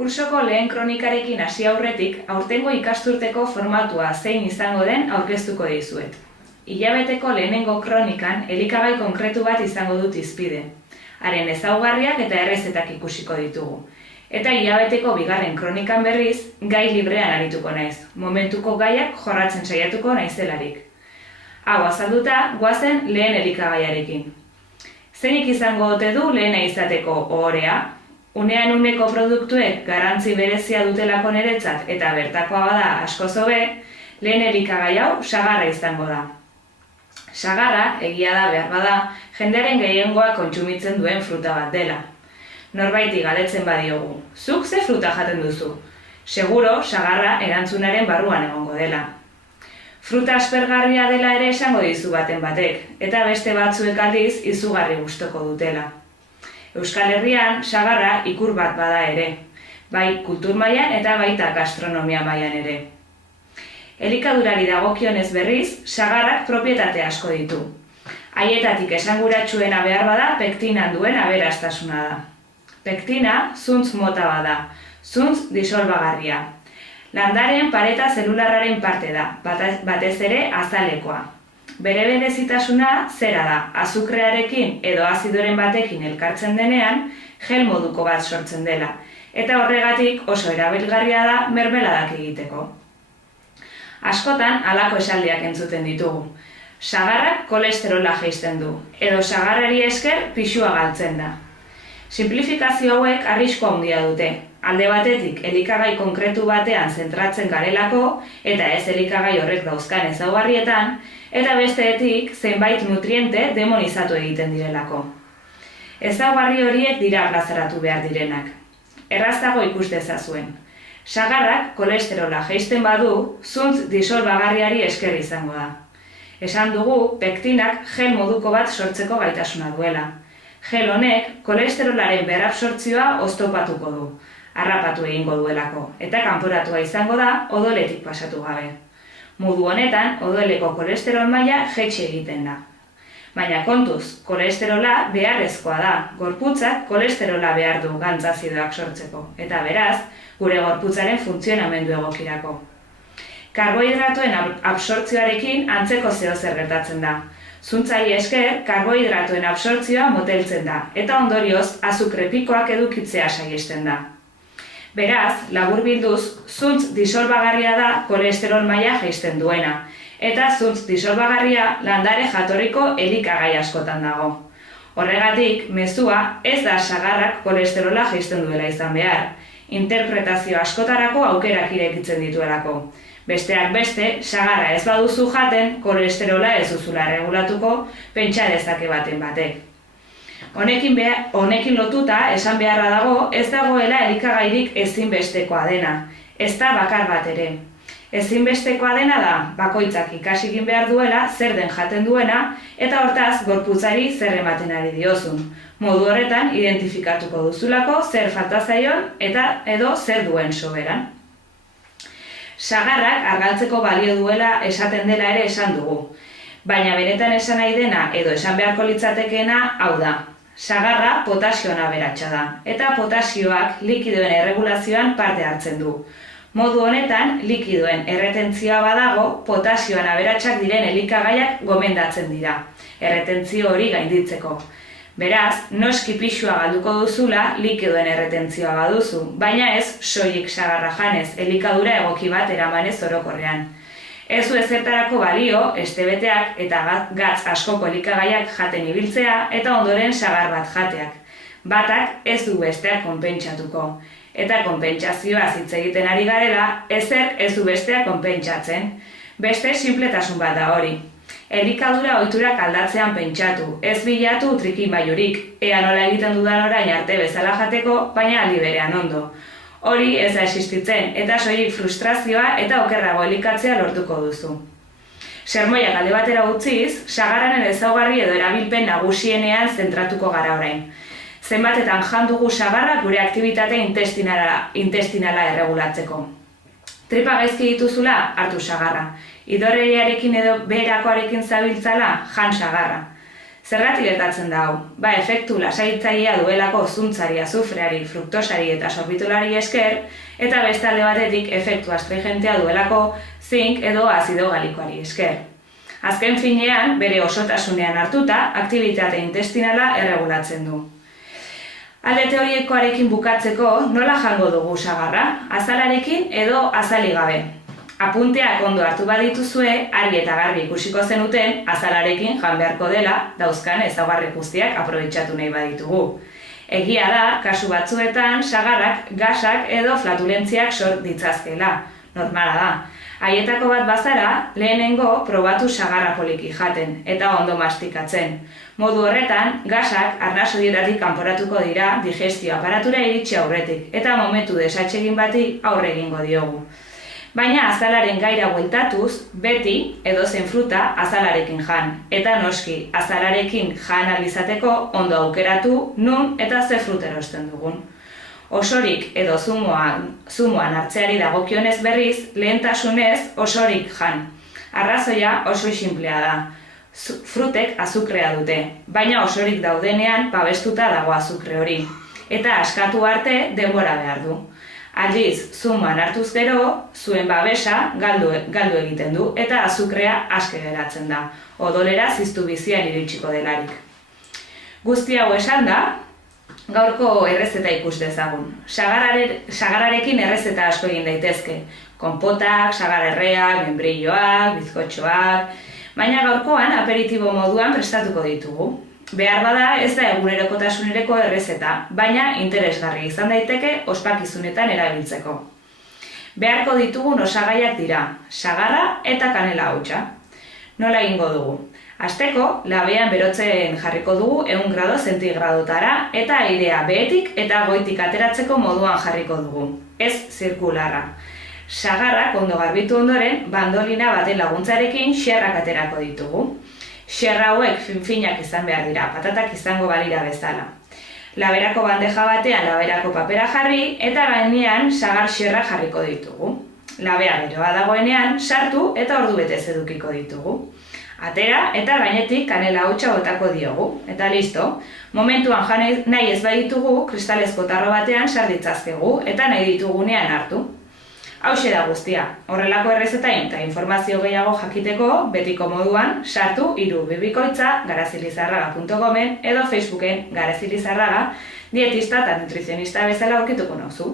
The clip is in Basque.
Kursoko lehen kronikarekin hasi aurretik, aurtengo ikasturteko formatua zein izango den aurkeztuko dizuet. Hilabeteko lehenengo kronikan elikagai konkretu bat izango dut hizpide. Haren ezaugarriak eta errezetak ikusiko ditugu. Eta hilabeteko bigarren kronikan berriz, gai librean arituko naiz. Momentuko gaiak jorratzen saiatuko naizelarik. Hau azalduta, goazen lehen elikagaiarekin. Zeinik izango ote du lehena izateko ohorea? Unean uneko produktuek garrantzi berezia dutelako niretzat eta bertakoa bada askoz hobe, lehen elikagai hau sagarra izango da. Sagarra, egia da behar bada, jendearen gehiengoa kontsumitzen duen fruta bat dela. Norbaiti galdetzen badiogu, zuk ze fruta jaten duzu? Seguro, sagarra erantzunaren barruan egongo dela. Fruta aspergarria dela ere esango dizu baten batek, eta beste batzuek aldiz izugarri gustoko dutela. Euskal Herrian sagarra ikur bat bada ere, bai kultur mailan eta baita gastronomia mailan ere. Elikadurari dagokionez berriz, sagarrak propietate asko ditu. Haietatik esanguratsuena behar bada pektinan duen aberastasuna da. Pektina zuntz mota bada, zuntz disolbagarria. Landaren pareta zelularraren parte da, batez ere azalekoa. Bere berezitasuna zera da, azukrearekin edo azidoren batekin elkartzen denean, gel moduko bat sortzen dela, eta horregatik oso erabilgarria da mermeladak egiteko. Askotan halako esaldiak entzuten ditugu. Sagarrak kolesterola jaisten du, edo sagarrari esker pisua galtzen da. Sinplifikazio hauek arrisku handia dute. Alde batetik elikagai konkretu batean zentratzen garelako eta ez elikagai horrek dauzkan ezaugarrietan, eta bestetik zenbait nutriente demonizatu egiten direlako. Ezaugarri horiek dira plazaratu behar direnak. Errazago ikus dezazuen. Sagarrak kolesterola jaisten badu, zuntz disolbagarriari esker izango da. Esan dugu, pektinak gel moduko bat sortzeko gaitasuna duela. Gel honek kolesterolaren berabsortzioa oztopatuko du, harrapatu egingo duelako, eta kanporatua izango da odoletik pasatu gabe. Modu honetan, odoleko kolesterol maila jaitsi egiten da. Baina kontuz, kolesterola beharrezkoa da, gorputzak kolesterola behar du gantzazidoak sortzeko, eta beraz, gure gorputzaren funtzionamendu egokirako. Karbohidratuen absortzioarekin antzeko zeozer gertatzen da. Zuntzari esker, karbohidratuen absortzioa moteltzen da, eta ondorioz azukre pikoak edukitzea saihesten da. Beraz, laburbilduz, zuntz disolbagarria da kolesterol maila jaisten duena, eta zuntz disolbagarria landare jatorriko elikagai askotan dago. Horregatik, mezua ez da sagarrak kolesterola jaisten duela izan behar, interpretazio askotarako aukerak irekitzen dituelako. Besteak beste, sagarra ez baduzu jaten, kolesterola ez duzula regulatuko, pentsa dezake baten batek. Honekin lotuta, esan beharra dago, ez dagoela elikagairik ezinbestekoa dena, ez da bakar bat ere. Ezinbestekoa dena da, bakoitzak ikasi egin behar duela, zer den jaten duena, eta hortaz, gorputzari zer ematen ari diozun. Modu horretan, identifikatuko duzulako zer falta zaion eta edo zer duen soberan. Sagarrak argaltzeko balio duela esaten dela ere esan dugu. Baina benetan esan nahi dena edo esan beharko litzatekeena hau da. Sagarra potasioan aberatsa da, eta potasioak likidoen erregulazioan parte hartzen du. Modu honetan, likidoen erretentzioa badago, potasioan aberatsak diren elikagaiak gomendatzen dira, erretentzio hori gainditzeko. Beraz, noski pisua galduko duzula likidoen erretentzioa baduzu, baina ez soilik sagarra janez, elikadura egoki bat eramanez orokorrean. Ez du ezertarako balio, estebeteak eta gatz askoko elikagaiak jaten ibiltzea eta ondoren sagar bat jateak. Batak ez du besteak konpentsatuko. Eta konpentsazioa hitz egiten ari garela, ezerk ez du bestea konpentsatzen. Beste sinpletasun bat da hori. Elikadura ohiturak aldatzean pentsatu, ez bilatu trikimailurik, ea nola egiten dudan orain arte bezala jateko, baina aldi berean ondo. Hori ez da existitzen, eta soilik frustrazioa eta okerrago elikatzea lortuko duzu. Sermoiak alde batera utziz, sagarraren ezaugarri edo erabilpen nagusienean zentratuko gara orain. Zenbatetan jan dugu sagarra gure aktibitate intestinala erregulatzeko. Tripa gaizki dituzula, hartu sagarra. Idorreriarekin edo beherakoarekin zabiltzala, jan sagarra. Zergatik gertatzen da hau? Efektu lasaitzailea duelako zuntzari, azufreari, fruktosari eta sorbitolari esker, eta beste alde batetik efektu astringentea duelako zink edo azido galikoari esker. Azken finean, bere osotasunean hartuta, aktibitate intestinala erregulatzen du. Alde teorikoarekin bukatzeko, nola jango dugu sagarra? Azalarekin edo azalik gabe? Apunteak ondo hartu badituzue, argi eta garbi ikusiko zenuten, azalarekin jan beharko dela, dauzkan ezaugarri guztiak aprobetxatu nahi baditugu. Egia da, kasu batzuetan, sagarrak, gasak edo flatulentziak sor ditzazkela. Normala da. Haietako bat bazara, lehenengo probatu sagarra poliki jaten, eta ondo mastikatzen. Modu horretan, gasak arnasodietatik kanporatuko dira digestio aparatura iritsi aurretik, eta momentu desatsegin bati aurre egingo diogu. Baina azalaren gaira bueltatuz, beti edozein fruta azalarekin jan. Eta noski, azalarekin jan alizateko ondo aukeratu nun eta ze fruta erosten dugun. Osorik edo zumoan hartzeari dagokionez berriz, lehentasunez osorik jan. Arrazoia oso sinplea da. Frutek azukrea dute, baina osorik daudenean babestuta dago azukre hori. Eta askatu arte denbora behar du. Aldiz, zumoan hartuz gero, zuen babesa galdu egiten du eta azukrea aske geratzen da. Odolera ziztu bizian iritsiko delarik. Guzti hau esan da, gaurko errezeta ikus dezagun. Sagarrarekin errezeta asko egin daitezke. Konpotak, sagarerreak, membrilloak, bizkotxoak... Baina gaurkoan aperitibo moduan prestatuko ditugu. Behar bada ez da egunerokotasunereko errezeta, baina interesgarri izan daiteke ospakizunetan erabiltzeko. Beharko ditugun osagaiak dira, sagarra eta kanela hautsa. Nola egingo dugu? Hasteko, labean berotzen jarriko dugu 100 grado zentigradoetara eta airea behetik eta goitik ateratzeko moduan jarriko dugu. Ez zirkularra. Sagarrak ondo garbitu ondoren, bandolina baten laguntzarekin xerrak aterako ditugu. Xerra hauek fin-finak izan behar dira, patatak izango balira bezala. Laberako bandeja batean laberako papera jarri eta gainean sagar xerra jarriko ditugu. Labea beroa dagoenean sartu eta ordu betez edukiko ditugu. Atera eta gainetik kanela hautsa botako diogu. Eta listo, momentuan jan nahi ez baditugu, kristalezko tarro batean sar ditzazkegu eta nahi ditugunean hartu. Hauxe da guztia. Horrelako errezetain eta informazio gehiago jakiteko, betiko moduan, sartu 322 garazilizarraga.comen edo Facebooken garazilizarraga, dietista eta nutrizionista bezala aurkituko nauzu.